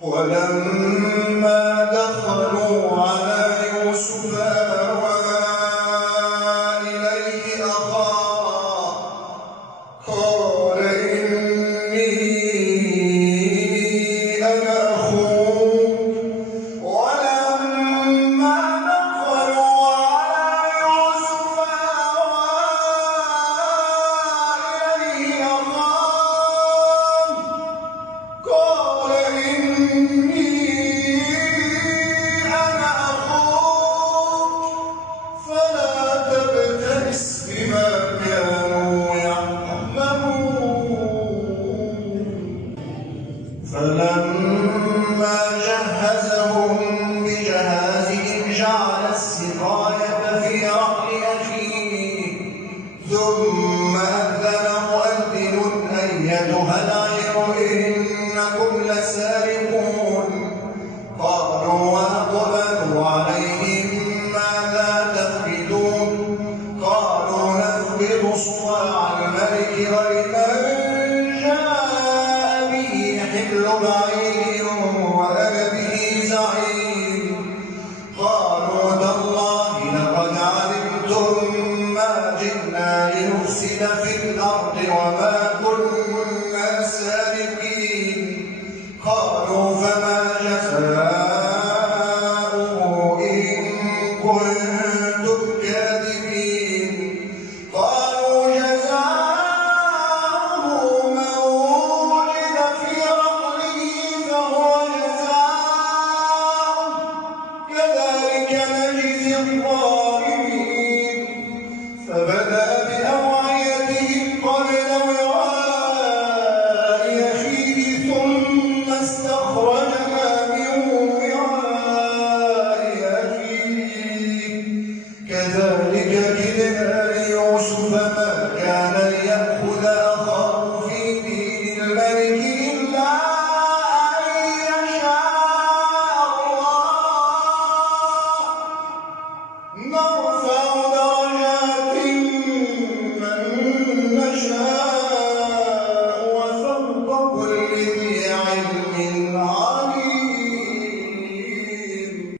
ولما دخلوا على يوسف آوى إليه أخاه قال إني أنا أخوك. ولما دخلوا على يوسف آوى إليه أخاه قال إني أنا أخوك فلا تبتئس بما كانوا يعملون. فلما جهزهم بجهازهم جعل السقاية في رحل أخيه ثم أذن مؤذن أيتها العير إنكم لسارقون. قالوا وأقبلوا عليهم ماذا تفقدون. قالوا نفقد صواع الملك ولمن جاء به حمل بعير وأنا به زعيم. قالوا تالله لقد علمتم ما جئنا لنفسد في الأرض وما كنا سارقين. قالوا فما جزاؤه إن كنتم كاذبين. قالوا جزاؤه من وجد في رحله فهو جزاؤه كذلك نجزي الظالمين. فبدأ بأوعيتهم قبل وعاء أخيه ثم استخرج